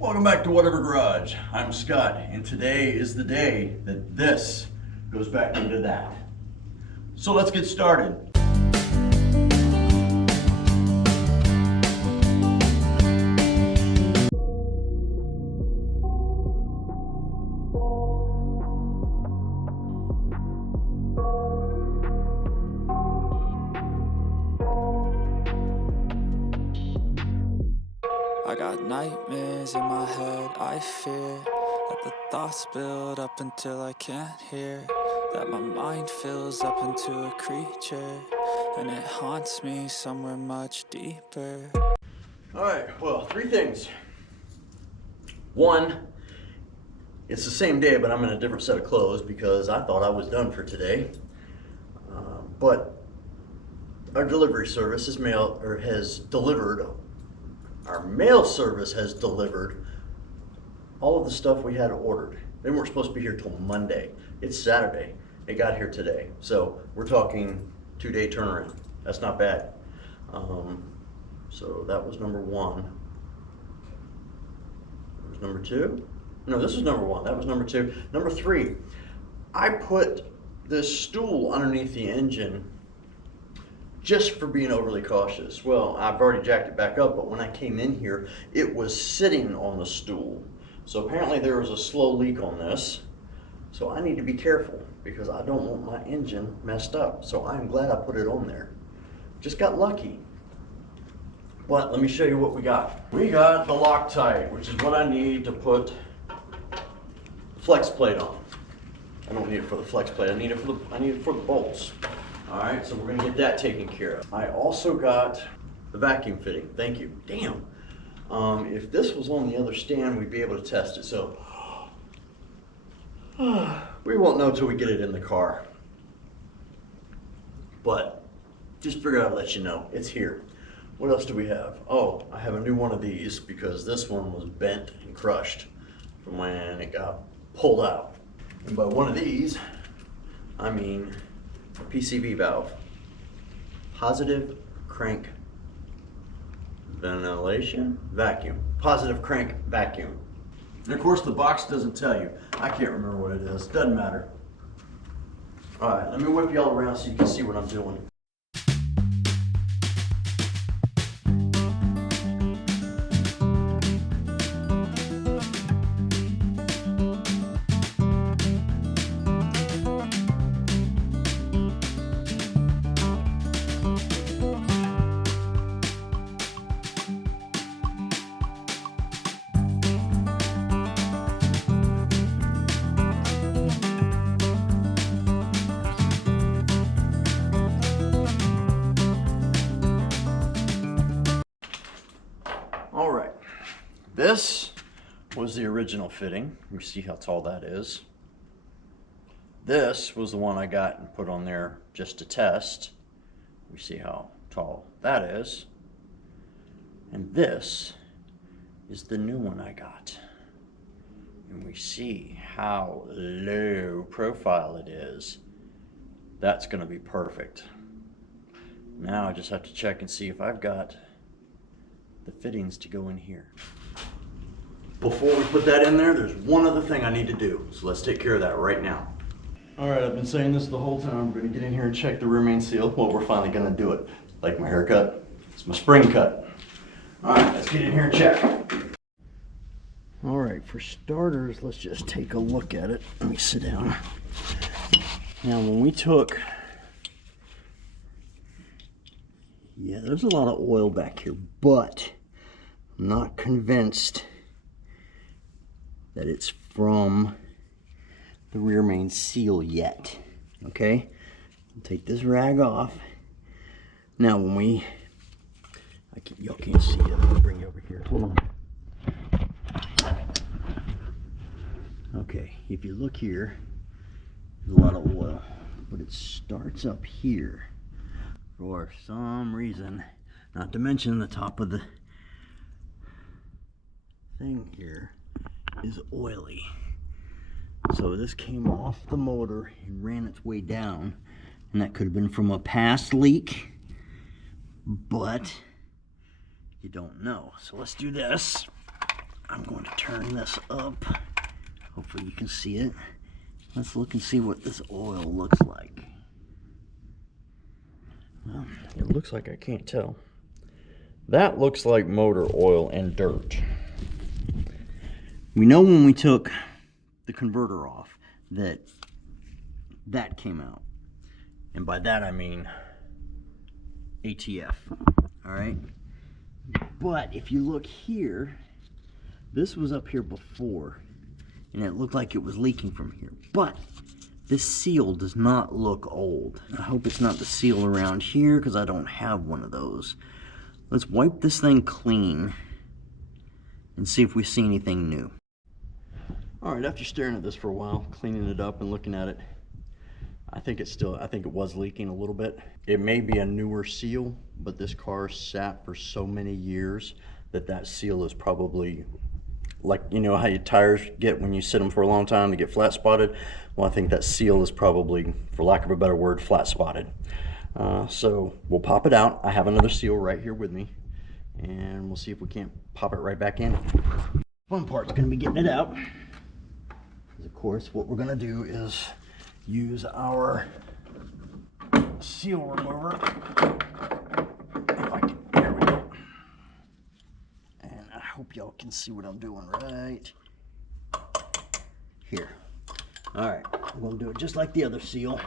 Welcome back to Whatever Garage. I'm Scott, and today is the day that this goes back into that. So let's get started. I got nightmares in my head, I fear that the thoughts build up until I can't hear, that my mind fills up into a creature, and it haunts me somewhere much deeper. Alright, well, three things. One, it's the same day, but I'm in a different set of clothes because I thought I was done for today. But our delivery service has delivered. Our mail service has delivered all of the stuff we had ordered. They weren't supposed to be here till Monday. It's Saturday. It got here today. So we're talking 2-day turnaround. That's not bad. So that was number one. That was number two. No, this was number one. That was number two. Number three, I put this stool underneath the engine just for being overly cautious. Well, I've already jacked it back up, but when I came in here, it was sitting on the stool. So apparently there was a slow leak on this. So I need to be careful because I don't want my engine messed up. So I'm glad I put it on there. Just got lucky. But let me show you what we got. We got the Loctite, which is what I need to put the flex plate on. I don't need it for the flex plate. I need it for the bolts. All right, so we're gonna get that taken care of. I also got the vacuum fitting. Thank you. Damn. If this was on the other stand, we'd be able to test it. So we won't know till we get it in the car. But just figured I'd let you know it's here. What else do we have? Oh, I have a new one of these because this one was bent and crushed from when it got pulled out. And by one of these, I mean PCV valve, positive crank ventilation vacuum, positive crank vacuum. And of course the box doesn't tell you. I can't remember what it is, doesn't matter. All right, let me whip y'all around so you can see what I'm doing. All right, this was the original fitting. You see how tall that is. This was the one I got and put on there just to test. We see how tall that is. And this is the new one I got. And we see how low profile it is. That's gonna be perfect. Now I just have to check and see if I've got the fittings to go in here. Before we put that in there, there's one other thing I need to do. So let's take care of that right now. All right, I've been saying this the whole time. I'm gonna get in here and check the rear main seal. Well, we're finally gonna do it. Like my haircut, it's my spring cut. All right, let's get in here and check. All right, for starters, let's just take a look at it. Let me sit down. Now, when we took, yeah, there's a lot of oil back here, but I'm not convinced that it's from the rear main seal yet. Okay, I'll take this rag off. Now, when we, y'all can't see it. I'll bring it over here. Hold on. Okay, if you look here, there's a lot of oil, but it starts up here. For some reason, not to mention the top of the thing here is oily. So this came off the motor and ran its way down, and that could have been from a past leak, but you don't know. So let's do this. I'm going to turn this up. Hopefully you can see it. Let's look and see what this oil looks like. Well, it looks like I can't tell. That looks like motor oil and dirt. We know when we took the converter off that came out. And by that I mean ATF. All right. But if you look here, this was up here before, and it looked like it was leaking from here. But this seal does not look old. I hope it's not the seal around here because I don't have one of those. Let's wipe this thing clean and see if we see anything new. All right, after staring at this for a while, cleaning it up and looking at it, I think it was leaking a little bit. It may be a newer seal, but this car sat for so many years that seal is probably, like, you know how your tires get when you sit them for a long time, they get flat spotted? Well, I think that seal is probably, for lack of a better word, flat spotted. So we'll pop it out. I have another seal right here with me, and we'll see if we can't pop it right back in. Fun part's gonna be getting it out. Because of course, what we're gonna do is use our seal remover. If I can, there we go. And I hope y'all can see what I'm doing right here. All right, I'm gonna do it just like the other seal.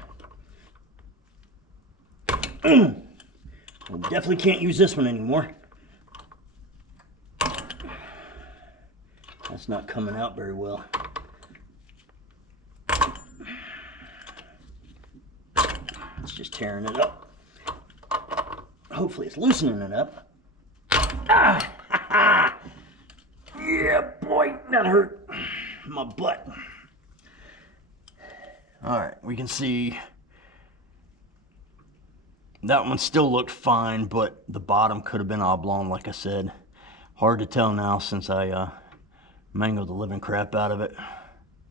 We definitely can't use this one anymore. That's not coming out very well. It's just tearing it up. Hopefully it's loosening it up. Ah! Yeah, boy, that hurt my butt. All right, we can see that one still looked fine, but the bottom could have been oblong, like I said. Hard to tell now since I mangled the living crap out of it.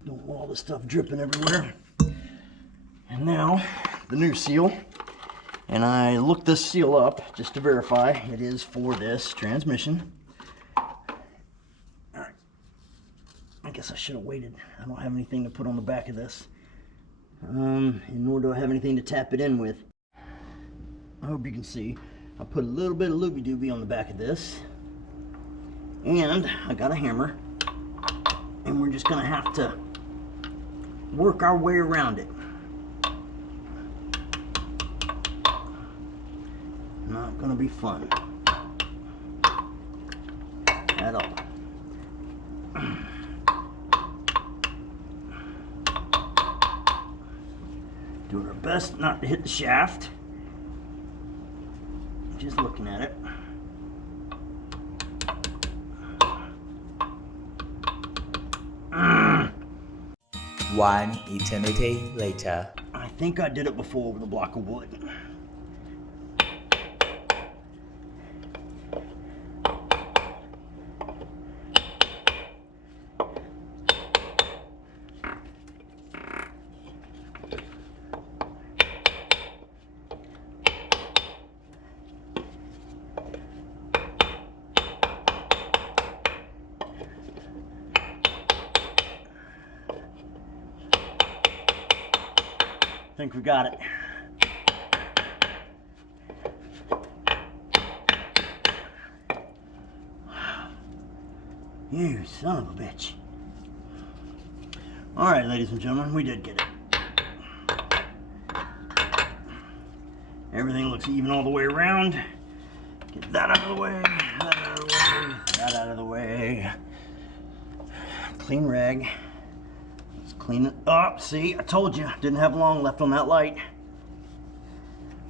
Don't want all the stuff dripping everywhere. And now, the new seal. And I looked this seal up just to verify it is for this transmission. Alright. I guess I should have waited. I don't have anything to put on the back of this. And nor do I have anything to tap it in with. I hope you can see. I put a little bit of looby-dooby on the back of this. And I got a hammer. And we're just gonna have to work our way around it. Not gonna be fun at all. Doing our best not to hit the shaft. Just looking at it. One eternity later. I think I did it before with a block of wood. I think we got it. You son of a bitch. All right, ladies and gentlemen, we did get it. Everything looks even all the way around. Get that out of the way, that out of the way, that out of the way. Clean rag. Let's clean it up. See, I told you, didn't have long left on that light.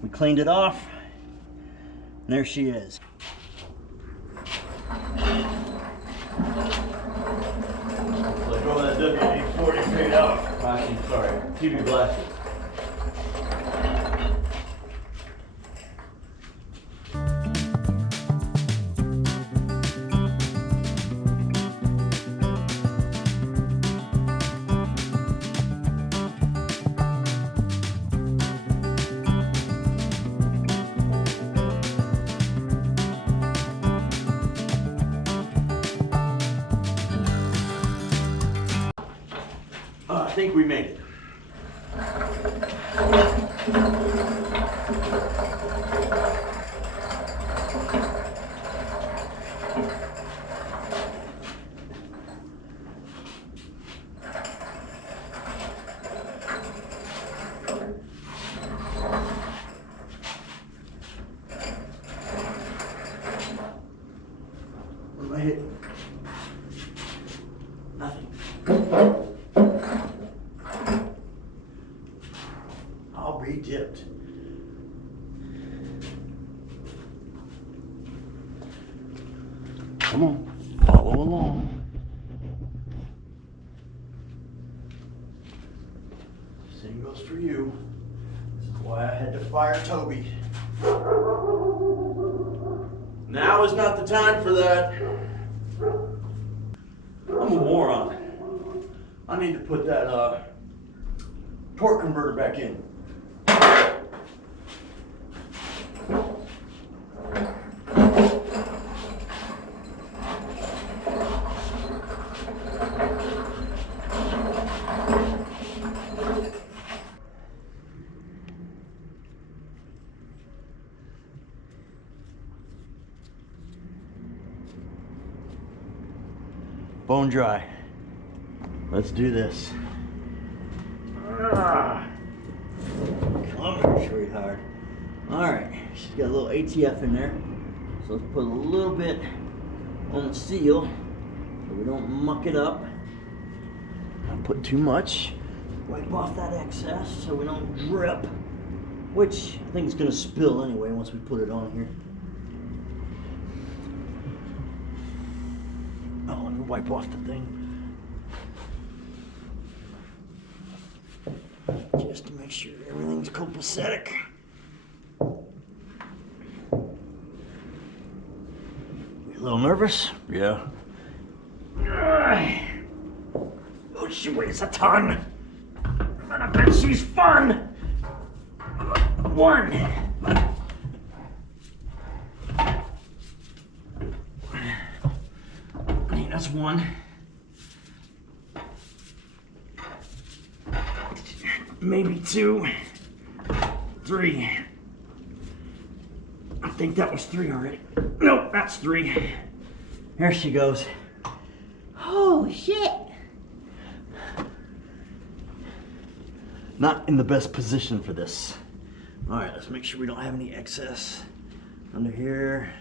We cleaned it off. And there she is. Let's go with that WD-40 figured out. Actually, sorry, TV blasted. think we made it. What did I hit? Nothing. I'll be dipped. Come on, follow along. Same goes for you. This is why I had to fire Toby. Now is not the time for that. I'm a moron. I need to put that torque converter back in. Bone dry. Let's do this. Come here, sweetheart. Alright, she's got a little ATF in there. So let's put a little bit on the seal so we don't muck it up. Not put too much. Wipe off that excess so we don't drip. Which I think is going to spill anyway once we put it on here. Oh, let me wipe off the thing. Just to make sure everything's copacetic. You a little nervous? Yeah. Oh, she weighs a ton. And I bet she's fun. One. Hey, that's one. Maybe two. Three. I think that was three already. Nope, that's three. There she goes. Holy shit. Not in the best position for this. All right, let's make sure we don't have any excess under here.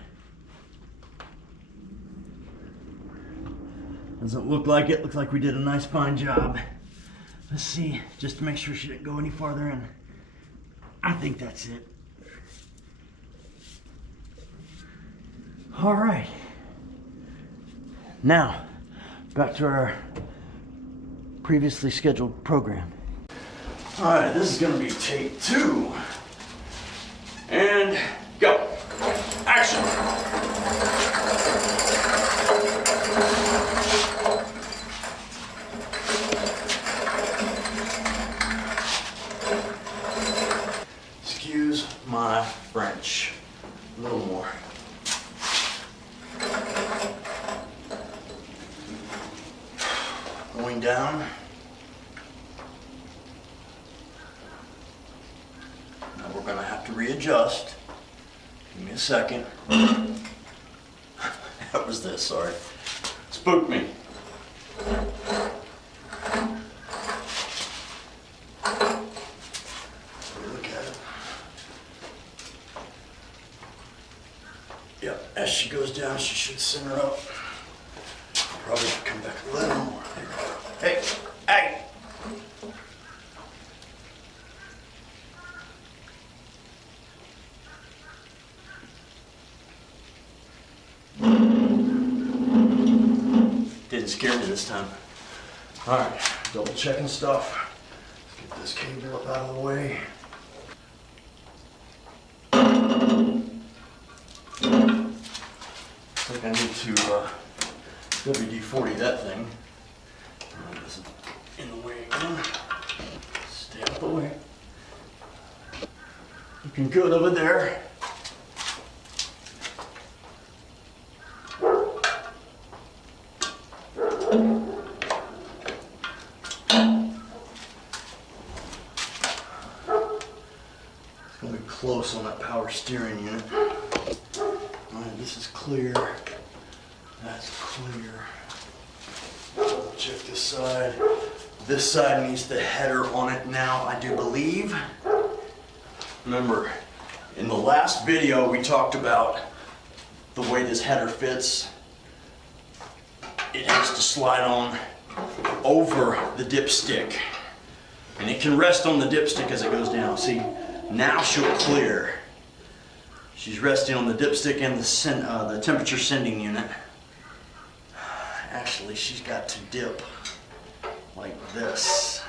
Doesn't look like it. Looks like we did a nice fine job. Let's see, just to make sure she didn't go any farther in. I think that's it. All right. Now, back to our previously scheduled program. All right, this is gonna be take 2. And go. Action. Excuse my French. A little more. Going down. Now we're gonna have to readjust. Give me a second. That was this, sorry. Spooked me. Look at it. Yep, as she goes down, she should center up. Probably come back a little more. There we go. Hey, hey! Didn't scare me this time. All right, double checking stuff. Let's get this cable up out of the way. I think I need to WD-40 that thing. This is in the way again. Stay out the way. Looking good over there. close on that power steering unit. Alright, this is clear. That's clear. Check this side. This side needs the header on it now, I do believe. Remember, in the last video we talked about the way this header fits. It has to slide on over the dipstick. And it can rest on the dipstick as it goes down. See, now she'll clear. She's resting on the dipstick and the temperature sending unit. Actually, she's got to dip like this.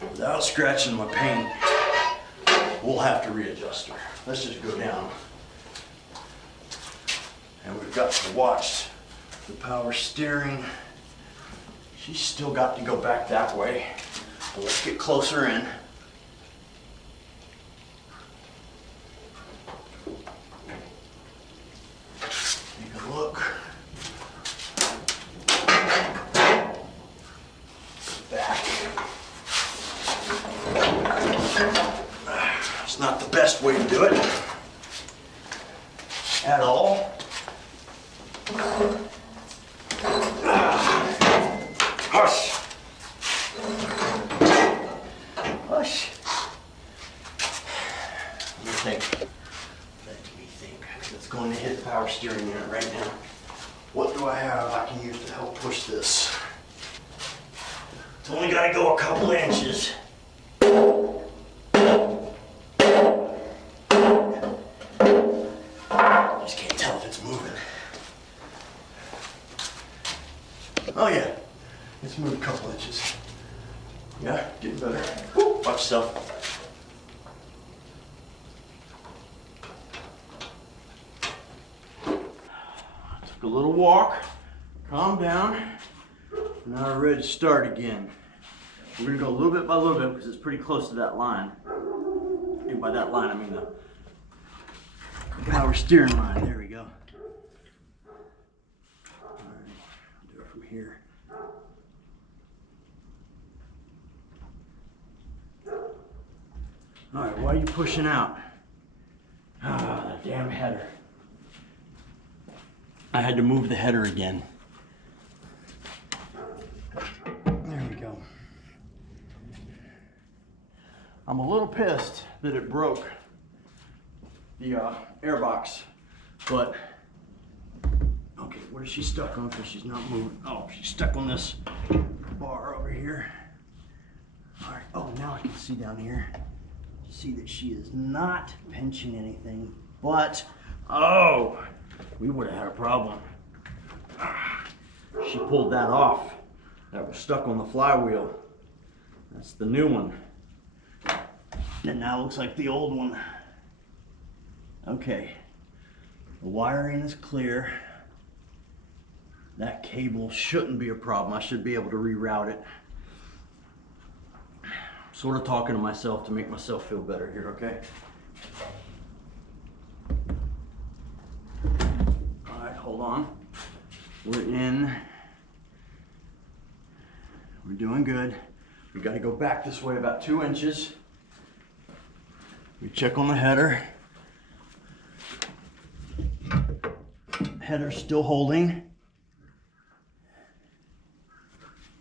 Without scratching my paint, we'll have to readjust her. Let's just go down. And we've got to watch the power steering. She's still got to go back that way. But let's get closer in. Take a look. Back. It's not the best way to do it at all. Hush. Hush. Let me think. Let me think. It's going to hit the power steering unit right now. What do I have I can use to help push this? It's only got to go a couple inches. I just can't tell if it's moving. Oh yeah, it's moved a couple inches. Yeah, getting better. Woo, watch yourself. Took a little walk, calm down. Now we're ready to start again. We're gonna go a little bit by little bit because it's pretty close to that line. And by that line, I mean the power steering line. There we go. All right, do it from here. All right, why are you pushing out? Ah, that damn header. I had to move the header again. There we go. I'm a little pissed that it broke the air box, but okay, what is she stuck on? Because she's not moving. Oh, she's stuck on this bar over here. All right. Oh, now I can see down here. See that she is not pinching anything, but oh, we would have had a problem. She pulled that off. That was stuck on the flywheel. That's the new one. That now looks like the old one. Okay, the wiring is clear. That cable shouldn't be a problem. I should be able to reroute it. Sort of talking to myself to make myself feel better here, okay? All right, hold on. We're doing good. We got to go back this way about 2 inches. We check on the header. Header's still holding.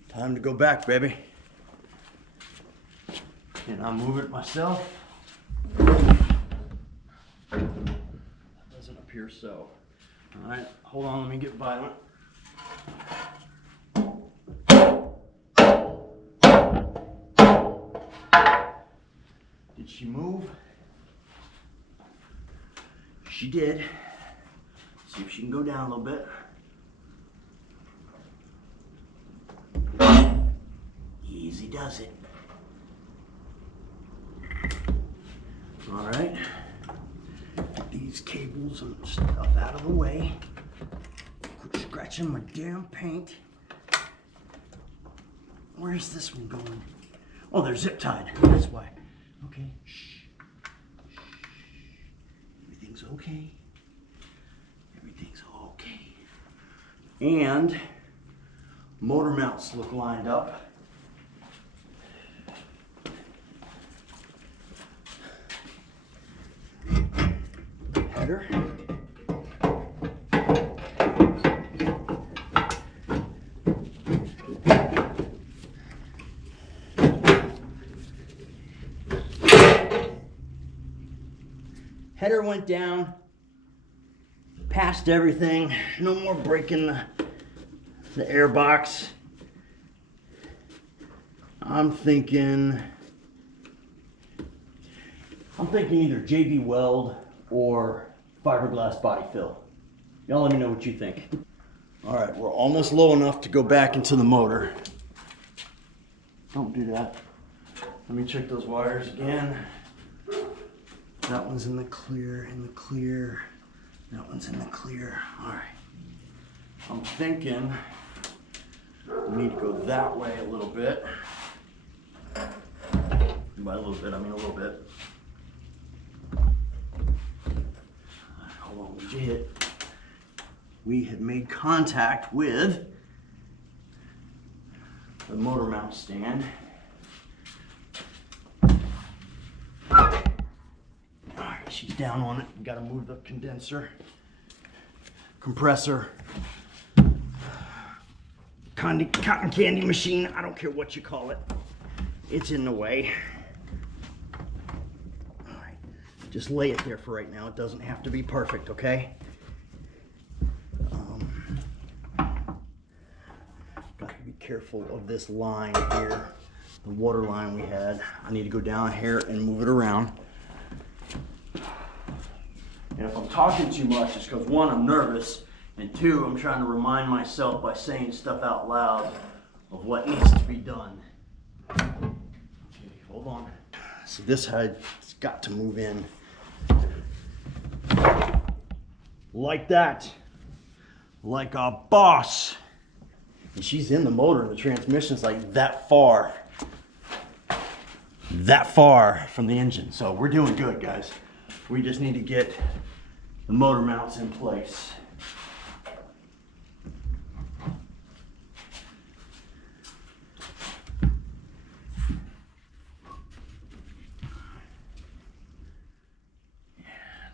Time to go back, baby. And I'll move it myself. That doesn't appear so. All right, hold on, let me get violent. Did she move? She did. See if she can go down a little bit. Easy does it. All right. Get these cables and stuff out of the way. Quit scratching my damn paint. Where's this one going? Oh, they're zip tied. That's why. Okay. Shh. Shh. Everything's okay. Everything's okay. And motor mounts look lined up. header. Header went down, passed everything. No more breaking the air box. I'm thinking either JB Weld or fiberglass body fill. Y'all let me know what you think. All right, we're almost low enough to go back into the motor. Don't do that. Let me check those wires again. That one's in the clear, That one's in the clear. All right. I'm thinking we need to go that way a little bit. And by a little bit, I mean a little bit. Hold on, what'd you hit? We had made contact with the motor mount stand. Alright, she's down on it. We gotta move the condenser, compressor, cotton candy machine. I don't care what you call it. It's in the way. Alright, just lay it there for right now. It doesn't have to be perfect, okay? Got to be careful of this line here, the water line we had. I need to go down here and move it around. And if I'm talking too much, it's because one, I'm nervous, and two, I'm trying to remind myself by saying stuff out loud of what needs to be done. Okay, hold on. So this side has got to move in. Like that. Like a boss. And she's in the motor, and the transmission's like that far from the engine. So we're doing good, guys. We just need to get the motor mounts in place.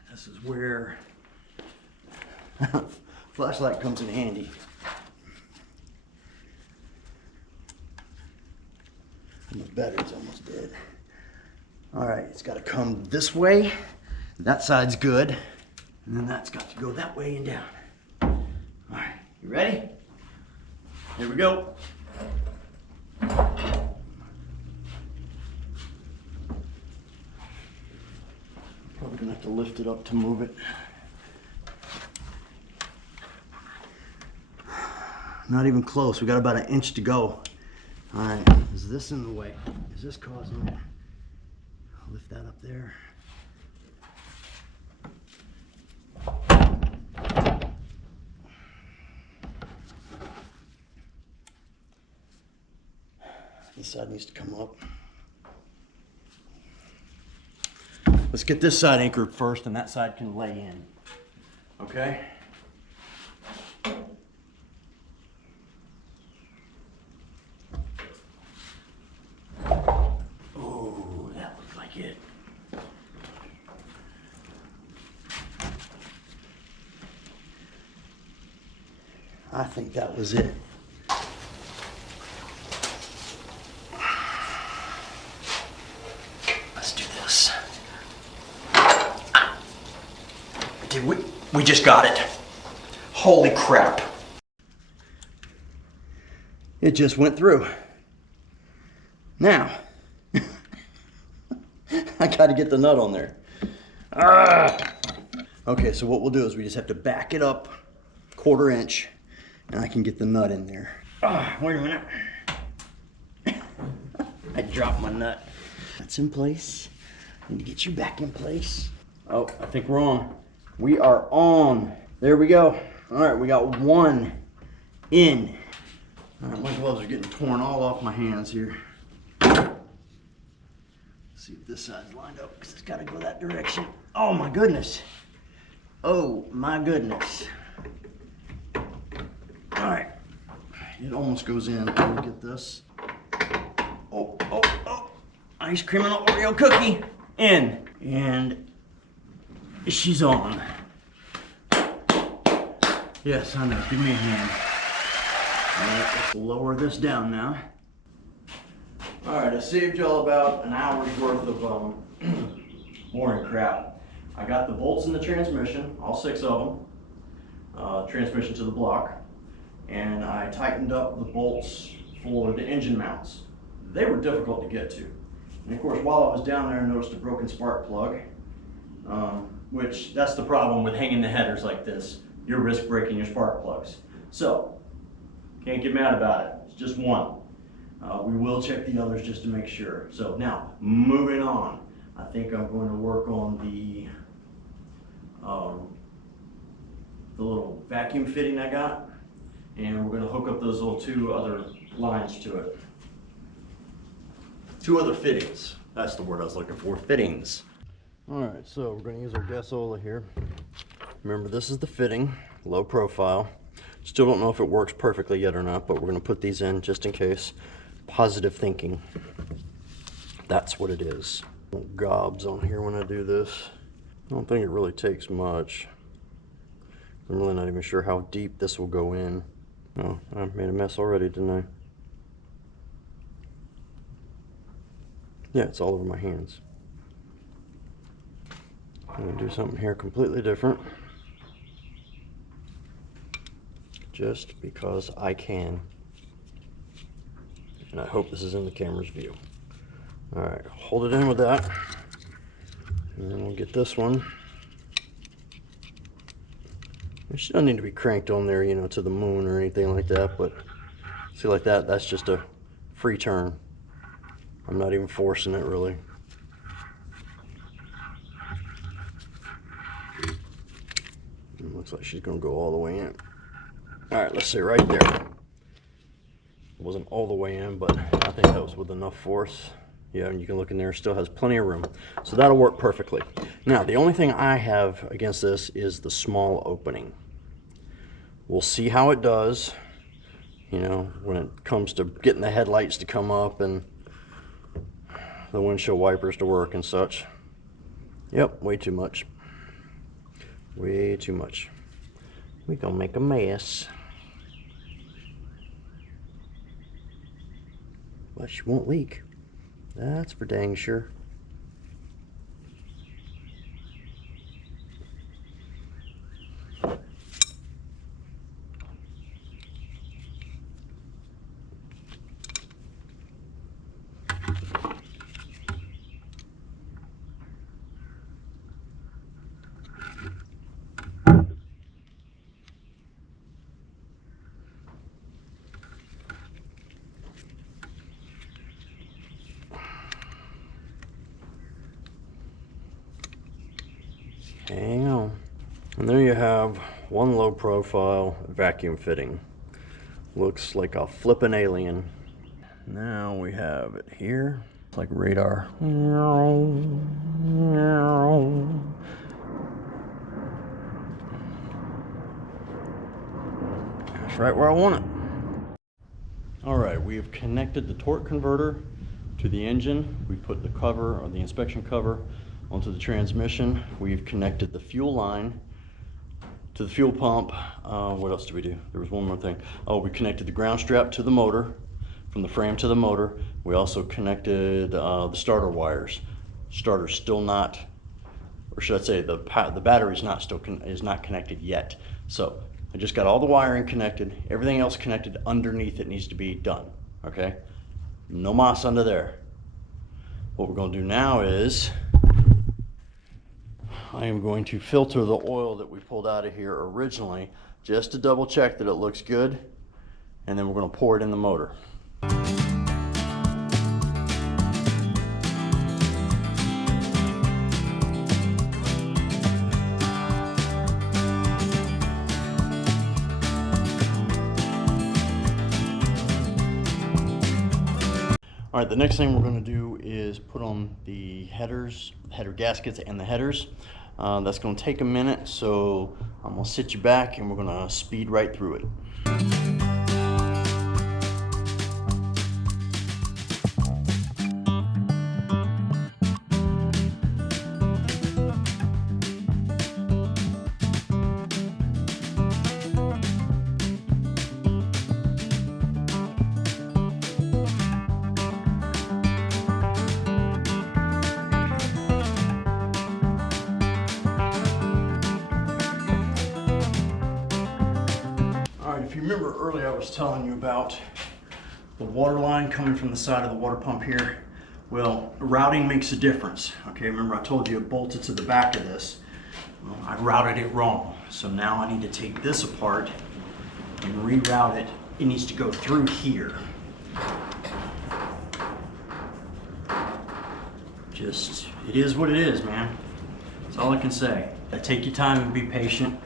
This is where flashlight comes in handy. The battery's almost dead. All right, it's got to come this way. That side's good. And then that's got to go that way and down. All right, you ready? Here we go. Probably gonna have to lift it up to move it. Not even close. We got about 1 inch to go. All right, is this in the way? Is this causing it? I'll lift that up there. This side needs to come up. Let's get this side anchored first, and that side can lay in. Okay? Oh, that looks like it. I think that was it. Let's do this. Dude, we just got it. Holy crap. It just went through. Now, I gotta get the nut on there. Okay, so what we'll do is we just have to back it up 1/4 inch, and I can get the nut in there. Wait a minute. I dropped my nut. That's in place. Need to get you back in place. Oh, I think we're on. We are on. There we go. All right, we got one in. All right, my gloves are getting torn all off my hands here. See if this side's lined up, because it's got to go that direction. Oh my goodness. Oh my goodness. All right. It almost goes in. Let me get this. Oh. Ice cream and Oreo cookie in. And she's on. Yes, I know. Give me a hand. Alright, let's lower this down now. Alright, I saved y'all about an hour's worth of boring crap. I got the bolts in the transmission, all 6 of them, transmission to the block, and I tightened up the bolts for the engine mounts. They were difficult to get to. And of course, while I was down there, I noticed a broken spark plug, which that's the problem with hanging the headers like this. You risk breaking your spark plugs. So, can't get mad about it. It's just one. We will check the others just to make sure. So now, moving on. I think I'm going to work on the little vacuum fitting I got, and we're going to hook up those little 2 other lines to it. 2 other fittings. That's the word I was looking for, fittings. All right, so we're going to use our gasola here. Remember, this is the fitting, low profile. Still don't know if it works perfectly yet or not, but we're going to put these in just in case. Positive thinking. That's what it is. Gobs on here when I do this. I don't think it really takes much. I'm really not even sure how deep this will go in. Oh, I made a mess already, didn't I? Yeah, it's all over my hands. I'm going to do something here completely different. Just because I can. And I hope this is in the camera's view. Alright, hold it in with that. And then we'll get this one. She doesn't need to be cranked on there, you know, to the moon or anything like that, but see, like that, that's just a free turn. I'm not even forcing it really. It looks like she's gonna go all the way in. Alright, let's see, right there. It wasn't all the way in, but I think that was with enough force. Yeah, and you can look in there, it still has plenty of room. So that'll work perfectly. Now, the only thing I have against this is the small opening. We'll see how it does, you know, when it comes to getting the headlights to come up and the windshield wipers to work and such. Yep, way too much. Way too much. We're gonna make a mess. But she won't leak. That's for dang sure. Hang on. And there you have one low profile vacuum fitting. Looks like a flippin' alien. Now we have it here. It's like radar. That's right where I want it. Alright, we have connected the torque converter to the engine. We put the cover, or the inspection cover, onto the transmission. We've connected the fuel line to the fuel pump. What else did we do? There was one more thing. Oh, we connected the ground strap to the motor, from the frame to the motor. We also connected the starter wires. Starter's still not, or should I say, the battery's not is not connected yet. So I just got all the wiring connected. Everything else connected underneath it needs to be done. Okay, no moss under there. What we're going to do now is I am going to filter the oil that we pulled out of here originally, just to double check that it looks good, and then we're going to pour it in the motor. All right, the next thing we're going to do is put on the headers, header gaskets and the headers. That's going to take a minute, so I'm going to sit you back and we're going to speed right through it. if you remember earlier, I was telling you about the water line coming from the side of the water pump here. Well, routing makes a difference. Okay, remember I told you it bolted to the back of this. Well, I routed it wrong. So now I need to take this apart and reroute it. It needs to go through here. Just, it is what it is, man. That's all I can say. Take your time and be patient.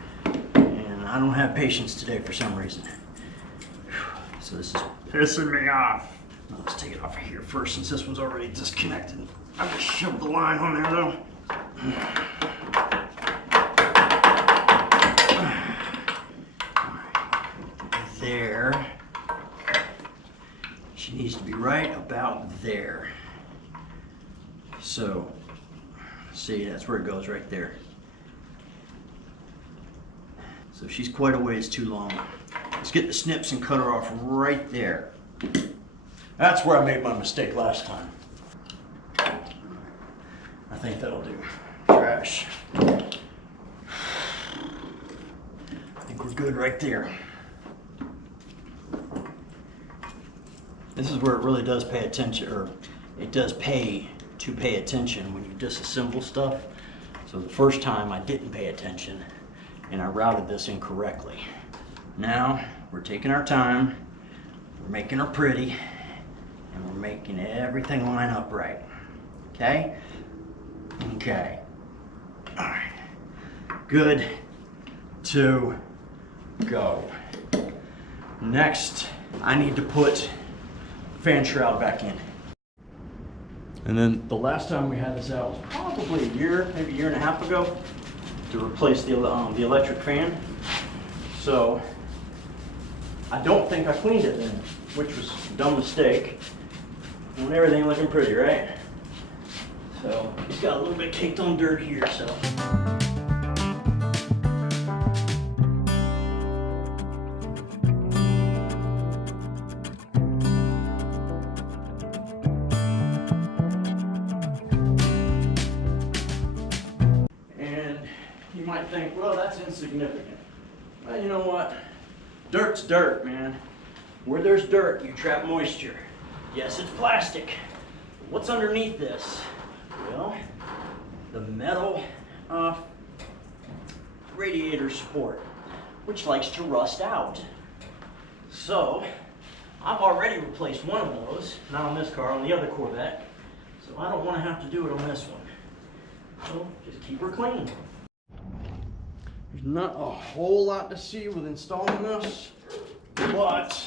And I don't have patience today for some reason. So this is pissing me off. Let's take it off of here first since this one's already disconnected. I just shoved the line on there though. There. She needs to be right about there. So, see, that's where it goes, right there. So she's quite a ways too long. Let's get the snips and cut her off right there. That's where I made my mistake last time. I think that'll do. Trash. I think we're good right there. This is where it really does pay attention, or it does pay to pay attention when you disassemble stuff. So the first time I didn't pay attention and I routed this incorrectly. Now we're taking our time, we're making her pretty, and we're making everything line up right. Okay? Okay. All right. Good to go. Next, I need to put fan shroud back in. And then the last time we had this out was probably a year, maybe a year and a half ago, to replace the electric fan. So I don't think I cleaned it then, which was a dumb mistake. And everything looking pretty, right? So it's got a little bit caked on dirt here, so. And you might think, well, that's insignificant. Well, you know what? Dirt's dirt, man. Where there's dirt, you trap moisture. Yes, it's plastic. What's underneath this? Well, the metal radiator support, which likes to rust out. So, I've already replaced one of those, not on this car, on the other Corvette. So I don't want to have to do it on this one. So, just keep her clean. There's not a whole lot to see with installing this, but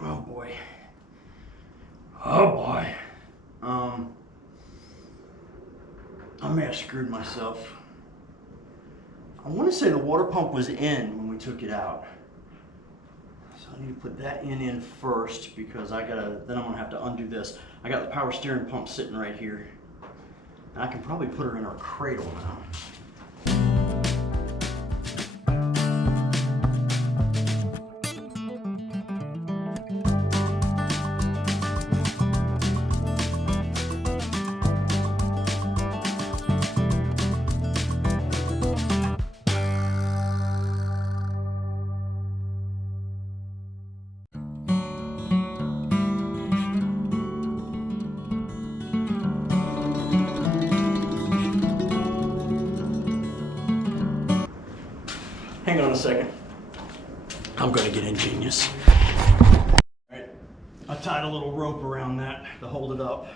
oh boy. Oh boy. I may have screwed myself. I want to say the water pump was in when we took it out. So I need to put that in first because then I'm gonna have to undo this. I got the power steering pump sitting right here. And I can probably put her in her cradle now. Hang on a second. I'm gonna get ingenious. Alright, I tied a little rope around that to hold it up.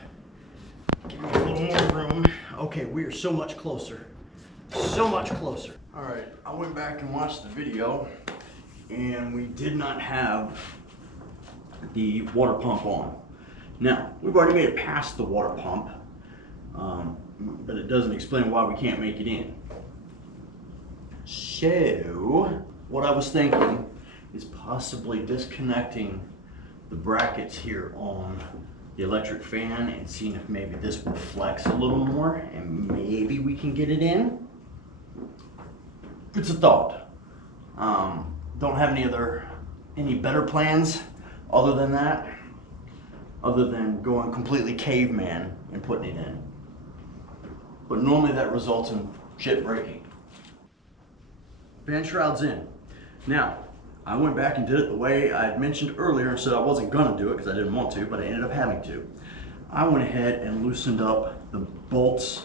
Give me a little more room. Okay, we are so much closer. So much closer. Alright, I went back and watched the video and we did not have the water pump on. Now, we've already made it past the water pump, but it doesn't explain why we can't make it in. So, what I was thinking is possibly disconnecting the brackets here on the electric fan and seeing if maybe this will flex a little more and maybe we can get it in. It's a thought. Don't have any better plans other than that, other than going completely caveman and putting it in. But normally that results in shit breaking. Fan shroud's in. Now, I went back and did it the way I had mentioned earlier and said I wasn't gonna do it because I didn't want to, but I ended up having to. I went ahead and loosened up the bolts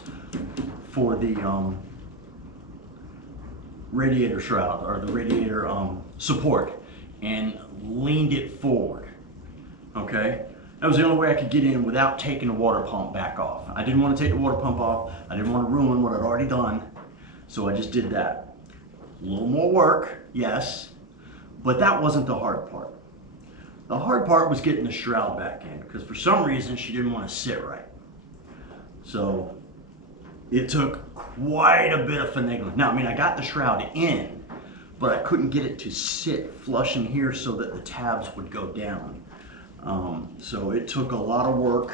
for the radiator shroud, or the radiator support, and leaned it forward, okay? That was the only way I could get in without taking the water pump back off. I didn't want to take the water pump off. I didn't want to ruin what I'd already done, so I just did that. A little more work, yes, but that wasn't the hard part. The hard part was getting the shroud back in, because for some reason she didn't want to sit right. So it took quite a bit of finagling. Now, I mean, I got the shroud in, but I couldn't get it to sit flush in here so that the tabs would go down. So it took a lot of work,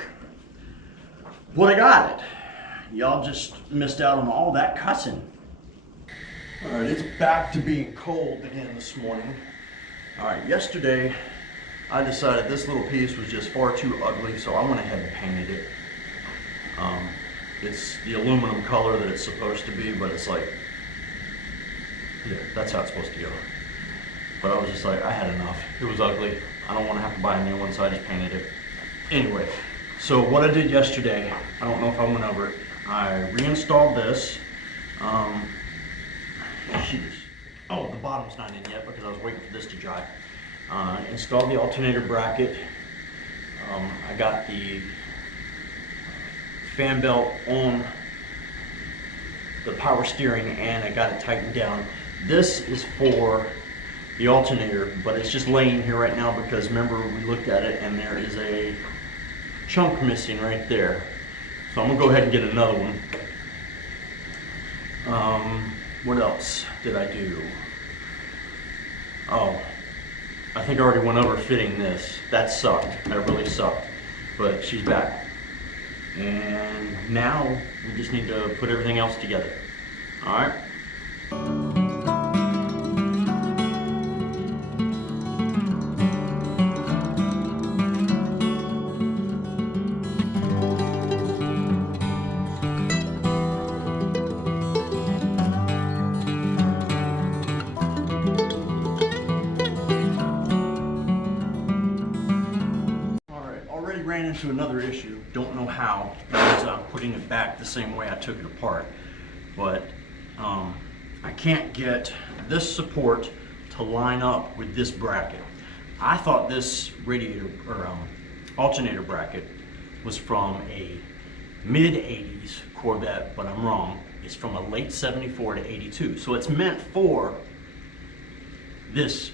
but I got it. Y'all just missed out on all that cussing. All right, it's back to being cold again this morning. All right, yesterday I decided this little piece was just far too ugly, so I went ahead and painted it. It's the aluminum color that it's supposed to be, but it's like, yeah, that's how it's supposed to go. But I was just like, I had enough. It was ugly. I don't want to have to buy a new one, so I just painted it. Anyway, so what I did yesterday, I don't know if I went over it. I reinstalled this. Oh, the bottom's not in yet because I was waiting for this to dry. Installed the alternator bracket. I got the fan belt on the power steering and I got it tightened down. This is for the alternator, but it's just laying here right now because remember we looked at it and there is a chunk missing right there. So I'm gonna go ahead and get another one. What else did I do? Oh, I think I already went over fitting this. That sucked, that really sucked, but she's back. And now we just need to put everything else together. All right. Ran into another issue, don't know how, because I'm putting it back the same way I took it apart, but I can't get this support to line up with this bracket. I thought this radiator or alternator bracket was from a mid-80s Corvette, but I'm wrong. It's from a late 74 to 82, so it's meant for this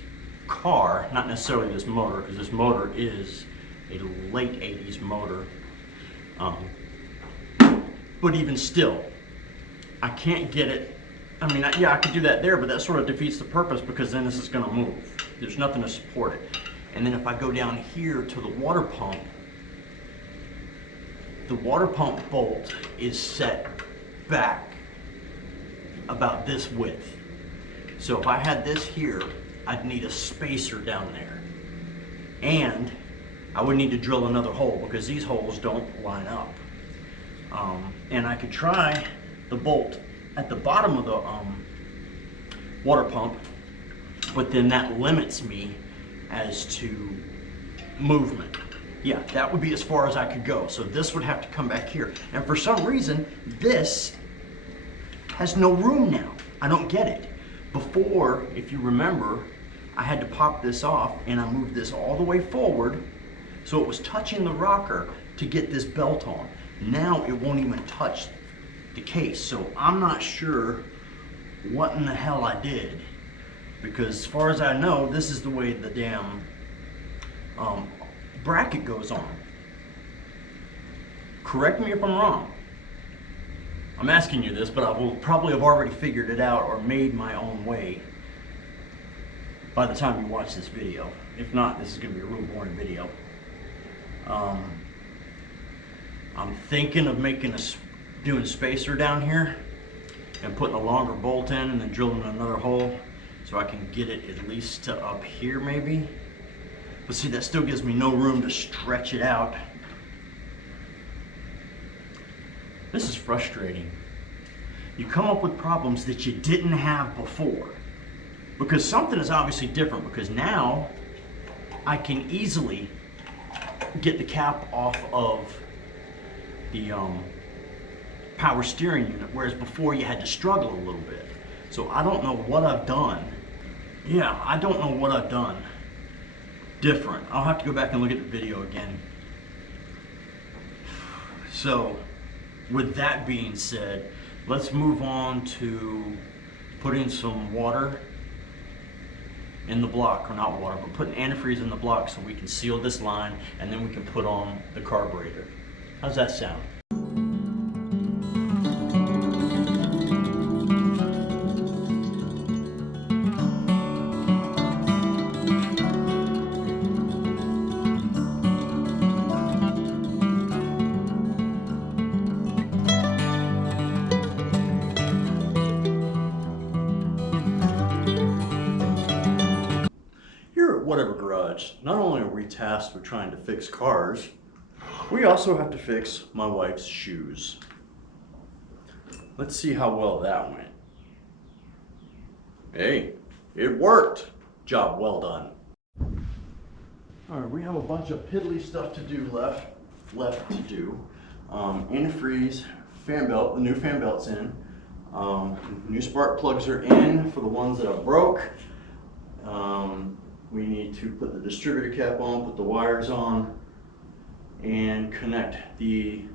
car, not necessarily this motor, because this motor is a late 80s motor, but even still, I can't get it. I mean, yeah, I could do that there, but that sort of defeats the purpose because then this is going to move. There's nothing to support it. And then if I go down here to the water pump bolt is set back about this width. So if I had this here, I'd need a spacer down there. And I would need to drill another hole because these holes don't line up. And I could try the bolt at the bottom of the water pump, but then that limits me as to movement. Yeah, that would be as far as I could go. So this would have to come back here. And for some reason, this has no room now. I don't get it. Before, if you remember, I had to pop this off and I moved this all the way forward so it was touching the rocker to get this belt on. Now it won't even touch the case. So I'm not sure what in the hell I did, because as far as I know, this is the way the damn bracket goes on. Correct me if I'm wrong. I'm asking you this, but I will probably have already figured it out or made my own way by the time you watch this video. If not, this is going to be a real boring video. I'm thinking of doing spacer down here and putting a longer bolt in and then drilling another hole so I can get it at least to up here maybe. But see, that still gives me no room to stretch it out. This is frustrating. You come up with problems that you didn't have before, because something is obviously different, because now I can easily get the cap off of the power steering unit, whereas before you had to struggle a little bit. So I don't know what I've done. Yeah, I don't know what I've done different. I'll have to go back and look at the video again. So with that being said, let's move on to putting some water in the block, or not water, but putting antifreeze in the block so we can seal this line, and then we can put on the carburetor. How's that sound? Here at Whatever Garage, not only are we tasked with trying to fix cars, we also have to fix my wife's shoes. Let's see how well that went. Hey, it worked. Job well done. All right, we have a bunch of piddly stuff to do left to do. Antifreeze, fan belt, the new fan belt's in. New spark plugs are in for the ones that I broke. We need to put the distributor cap on, put the wires on, and connect the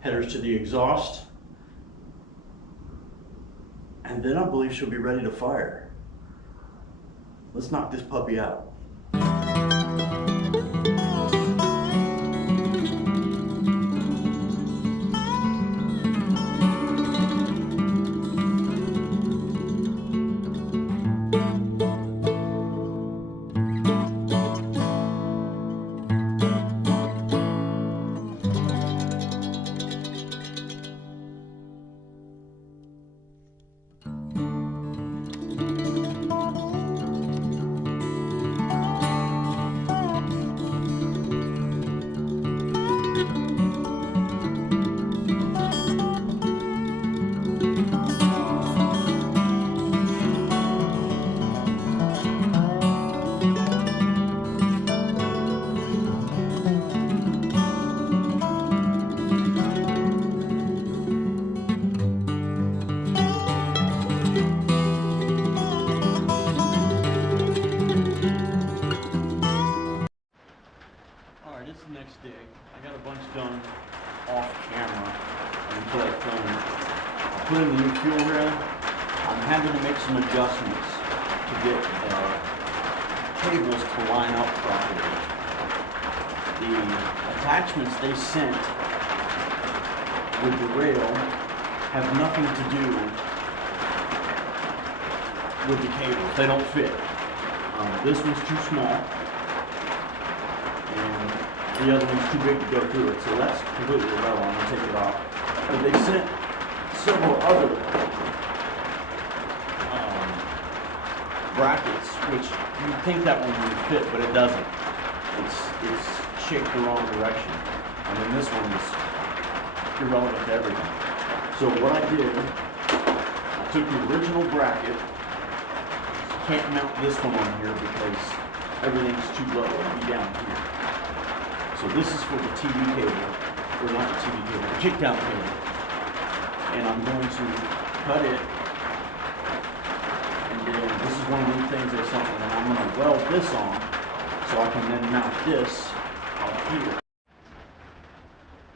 headers to the exhaust. And then I believe she'll be ready to fire. Let's knock this puppy out. It's the next day. I got a bunch done off camera until I filmed it. I put in the new fuel rail. I'm having to make some adjustments to get the cables to line up properly. The attachments they sent with the rail have nothing to do with the cables. They don't fit. This one's too small, and the other one's too big to go through it, so that's completely irrelevant. I'm going to take it off. But they sent several other brackets, which you'd think that one would fit, but it doesn't. It's shaped the wrong direction. I mean, this one is irrelevant to everything. So what I did, I took the original bracket. Can't mount this one on here because everything's too low. It'll be down here. So this is for the TV cable, or not the TV cable, the kick down cable. And I'm going to cut it, and then this is one of the things they sent me, and I'm going to weld this on, so I can then mount this up here.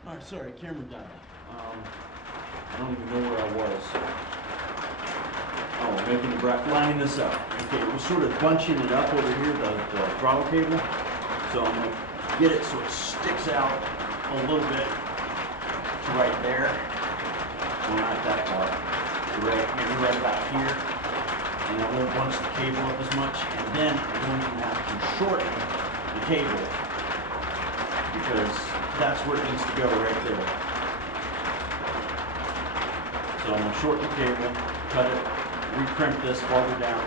Alright, sorry, camera died. I don't even know where I was. Oh, making the bracket, lining this up. Okay, we're sort of bunching it up over here, the throttle cable. So I'm going to get it so it sticks out a little bit to right there. Well, not that far. Maybe right about here. And that won't bunch the cable up as much. And then I'm going to have to shorten the cable because that's where it needs to go, right there. So I'm going to shorten the cable, cut it, recrimp this farther down,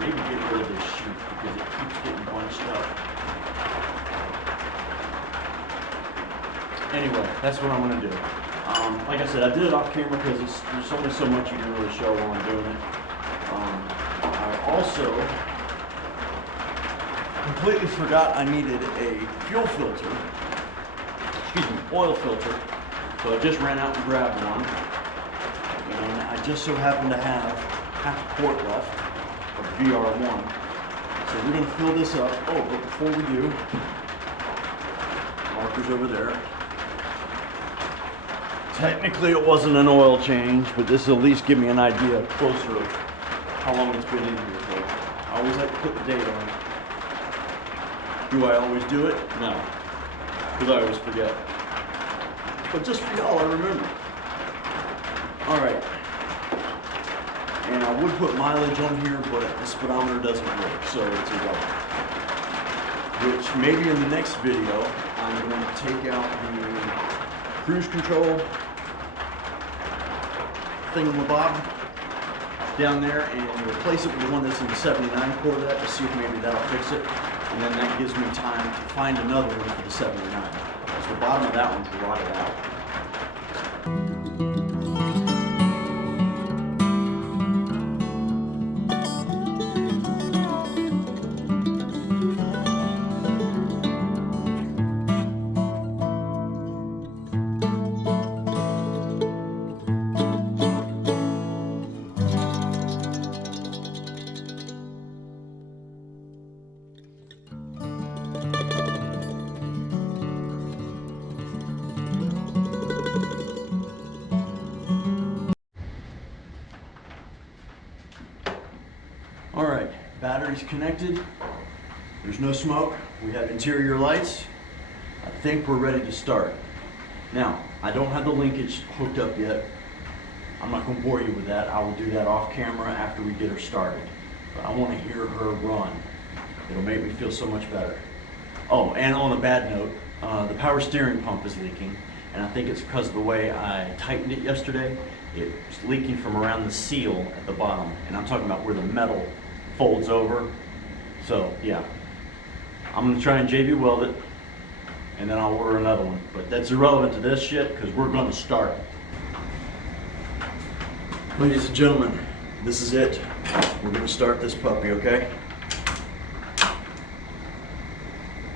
maybe get rid of this sheet because it keeps getting bunched up. Anyway, that's what I'm going to do. Like I said, I did it off camera because there's only so much you can really show while I'm doing it. I also completely forgot I needed a fuel filter, excuse me, oil filter. So I just ran out and grabbed one. And I just so happen to have half a quart left of VR1. So we're gonna fill this up. Oh, but before we do, marker's over there. Technically it wasn't an oil change, but this will at least give me an idea closer of how long it's been in here. So I always like to put the date on. Do I always do it? No, because I always forget. But just for y'all, I remember. All right. And I would put mileage on here, but the speedometer doesn't work, so it's irrelevant. Which maybe in the next video, I'm going to take out the cruise control thingamabob down there and replace it with the one that's in the 79 Corvette to see if maybe that'll fix it. And then that gives me time to find another one for the 79. Because the bottom of that one's rotted out. All right, battery's connected. There's no smoke. We have interior lights. I think we're ready to start. Now, I don't have the linkage hooked up yet. I'm not gonna bore you with that. I will do that off camera after we get her started. But I wanna hear her run. It'll make me feel so much better. Oh, and on a bad note, the power steering pump is leaking. And I think it's because of the way I tightened it yesterday. It's leaking from around the seal at the bottom. And I'm talking about where the metal folds over. So yeah, I'm gonna try and JV weld it and then I'll order another one. But that's irrelevant to this shit because we're gonna start. Ladies and gentlemen, this is it. We're gonna start this puppy, okay?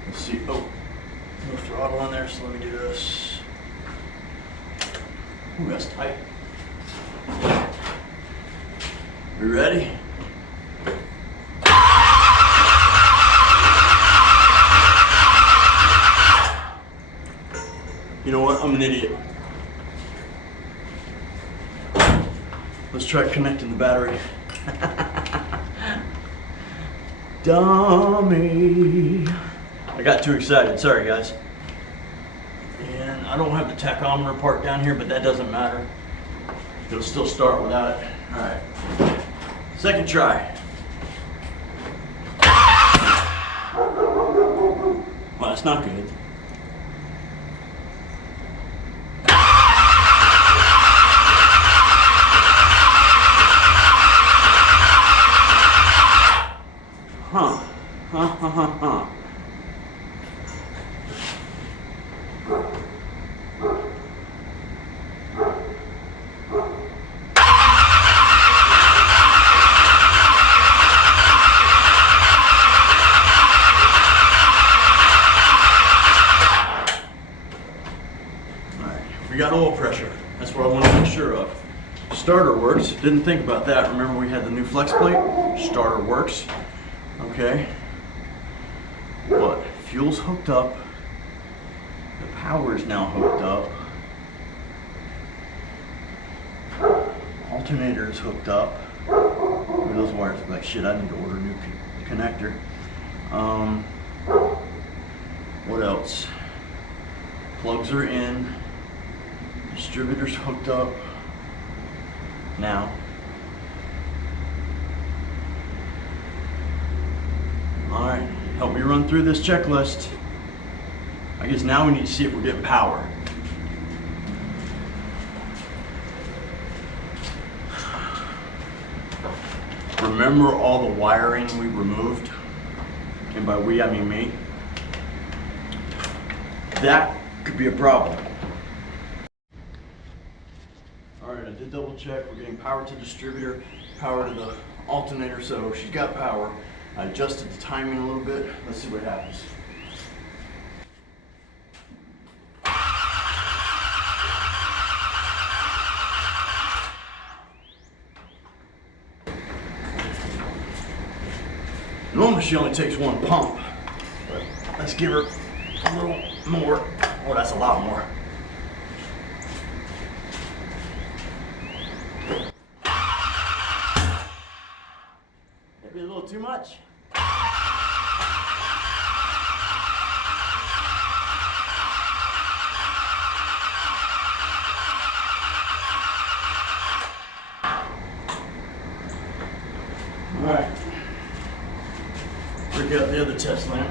Let's see, oh, no throttle on there, so let me do this. Ooh, that's tight. We ready? You know what? I'm an idiot. Let's try connecting the battery. Dummy. I got too excited. Sorry, guys. And I don't have the tachometer part down here, but that doesn't matter. It'll still start without it. All right. Second try. Well, that's not good. Huh. We got oil pressure. That's what I want to make sure of. Starter works. Didn't think about that. Remember we had the new flex plate? Starter works. Okay. What? Fuel's hooked up. The power is now hooked up. Alternator is hooked up. Ooh, those wires look like shit. I need to order a new connector. What else? Plugs are in. Distributor's hooked up now. All right, help me run through this checklist. I guess now we need to see if we're getting power. Remember all the wiring we removed? And by we, I mean me. That could be a problem. All right, I did double check. We're getting power to distributor, power to the alternator, so she's got power. I adjusted the timing a little bit. Let's see what happens. Normally she only takes one pump, but let's give her a little more. Oh, that's a lot more. Maybe a little too much. All right. Break out the other test lamp.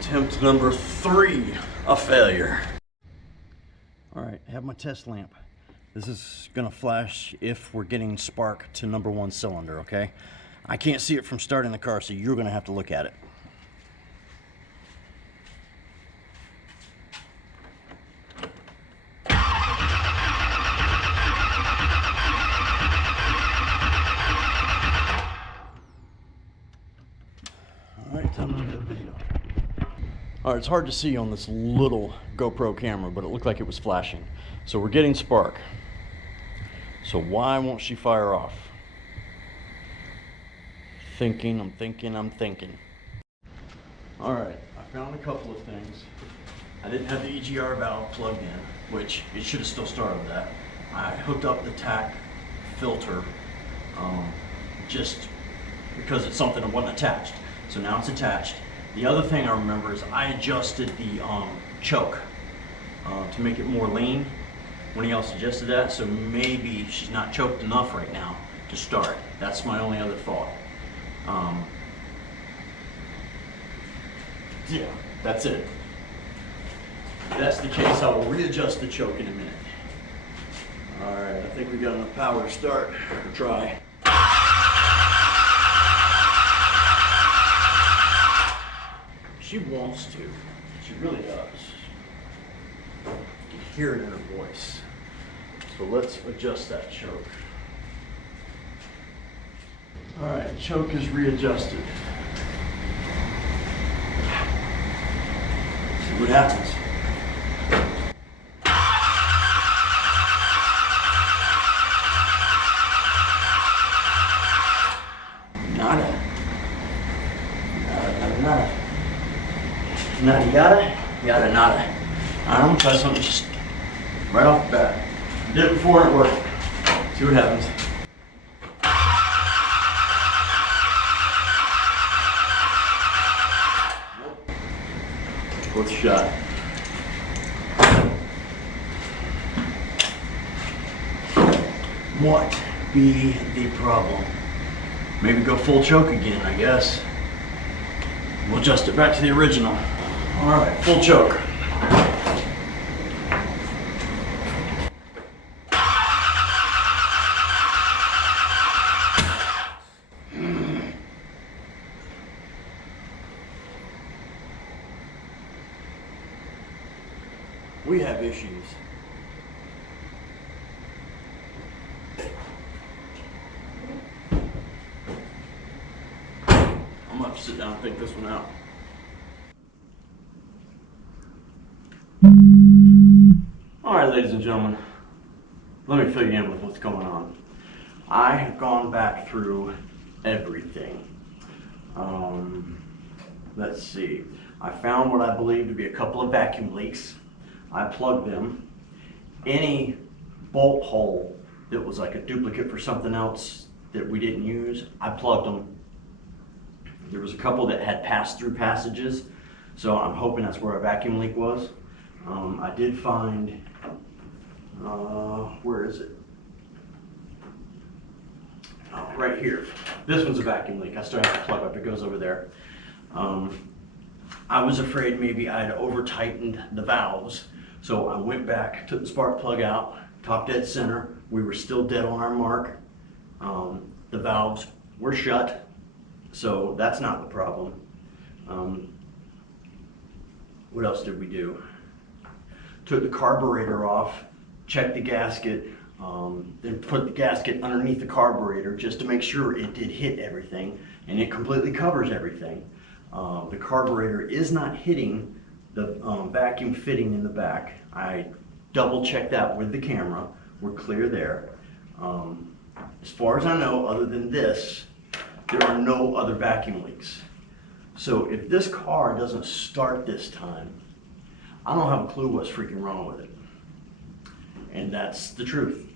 Attempt number 3, a failure. All right, I have my test lamp. This is gonna flash if we're getting spark to number 1 cylinder, okay? I can't see it from starting the car, so you're gonna have to look at it. All right, time to look at the video. All right, it's hard to see on this little GoPro camera, but it looked like it was flashing. So we're getting spark. So why won't she fire off? I'm thinking. All right, I found a couple of things. I didn't have the EGR valve plugged in, which it should have still started with that. I hooked up the TAC filter just because it's something that wasn't attached. So now it's attached. The other thing I remember is I adjusted the choke to make it more lean when he else adjusted that, so maybe she's not choked enough right now to start. That's my only other thought. Yeah, that's it. If that's the case, I will readjust the choke in a minute. All right, I think we got enough power to start or try. She wants to. She really does. You can hear it in her voice. So let's adjust that choke. All right, choke is readjusted. See what happens. Nada. Nada. Nada, yada, nada. I'm gonna try something just right off the bat. Did it before and it worked. See what happens. Nope. Worth a shot. What be the problem? Maybe go full choke again, I guess. We'll adjust it back to the original. All right, full choke. We have issues. I'm gonna have to sit down and think this one out. All right, ladies and gentlemen, let me fill you in with what's going on. I have gone back through everything. Let's see. I found what I believe to be a couple of vacuum leaks. I plugged them. Any bolt hole that was like a duplicate for something else that we didn't use, I plugged them. There was a couple that had pass-through passages, so I'm hoping that's where a vacuum leak was. I did find, where is it? Oh, right here. This one's a vacuum leak. I still have to plug up. It goes over there. I was afraid maybe I'd over-tightened the valves, so I went back, took the spark plug out, top dead center. We were still dead on our mark. The valves were shut, so that's not the problem. What else did we do? took the carburetor off, checked the gasket, then put the gasket underneath the carburetor just to make sure it did hit everything, and it completely covers everything. The carburetor is not hitting the vacuum fitting in the back. I double checked that with the camera. We're clear there. As far as I know, other than this, there are no other vacuum leaks. So if this car doesn't start this time, I don't have a clue what's freaking wrong with it. And that's the truth.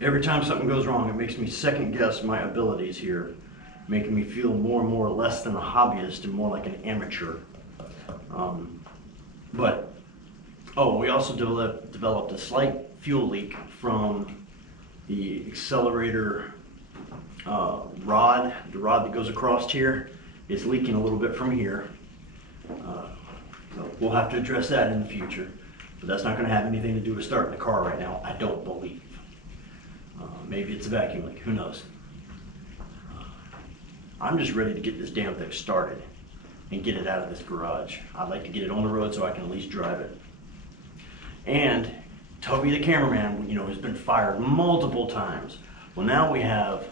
Every time something goes wrong, it makes me second guess my abilities here, making me feel more and more less than a hobbyist and more like an amateur. We also developed a slight fuel leak from the accelerator rod. The rod that goes across here is leaking a little bit from here. So we'll have to address that in the future, but that's not going to have anything to do with starting the car right now, I don't believe. Maybe it's a vacuum leak, who knows. I'm just ready to get this damn thing started and get it out of this garage. I'd like to get it on the road so I can at least drive it. And Toby the cameraman, has been fired multiple times. Well, now we have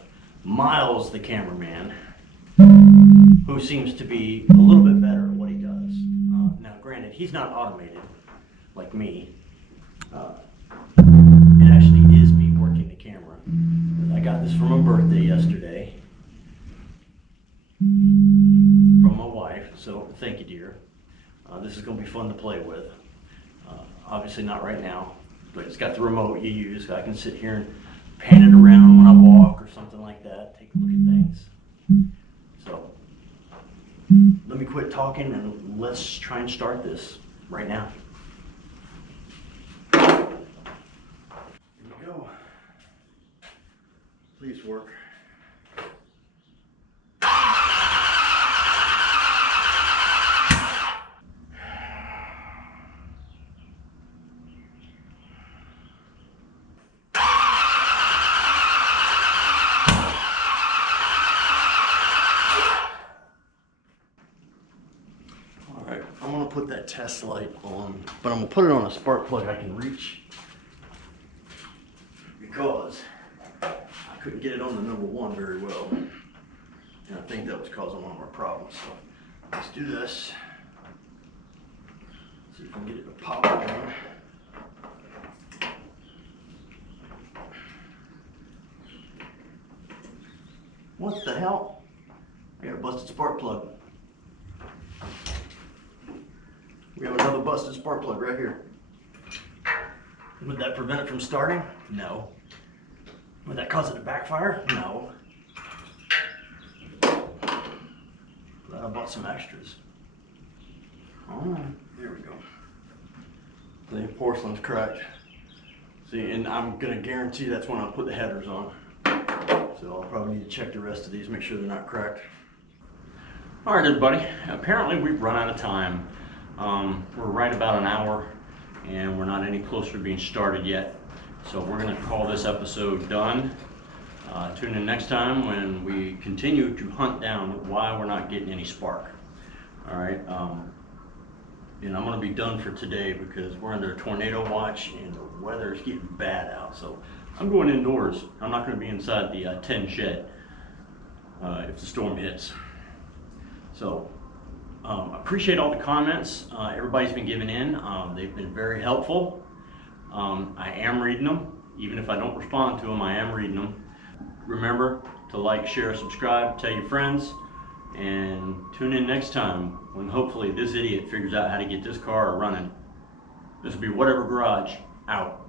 Miles the cameraman, who seems to be a little bit better at what he does. Now, granted, he's not automated like me. It actually is me working the camera. I got this for my birthday yesterday from my wife, so thank you, dear. This is going to be fun to play with. Obviously not right now, but it's got the remote you use. I can sit here and pan it around when I walk or something like that, take a look at things. So let me quit talking and let's try and start this right now. Here we go. Please work. Put that test light on, but I'm gonna put it on a spark plug I can reach because I couldn't get it on the number 1 very well, and I think that was causing one of our problems. So let's do this. See if we can get it to pop on. What the hell? I got a busted spark plug. We have another busted spark plug right here. Would that prevent it from starting? No. Would that cause it to backfire? No. But I bought some extras. Oh, there we go. The porcelain's cracked. See, and I'm gonna guarantee that's when I put the headers on. So I'll probably need to check the rest of these, make sure they're not cracked. All right, everybody. Apparently we've run out of time. We're right about an hour and we're not any closer to being started yet. So we're going to call this episode done. Tune in next time when we continue to hunt down why we're not getting any spark. All right. And I'm going to be done for today because we're under a tornado watch and the weather is getting bad out. So I'm going indoors. I'm not going to be inside the tent shed if the storm hits. So appreciate all the comments everybody's been giving in. They've been very helpful. I am reading them. Even if I don't respond to them, I am reading them. Remember to like, share, subscribe, tell your friends, and tune in next time when hopefully this idiot figures out how to get this car running. This will be Whatever Garage out.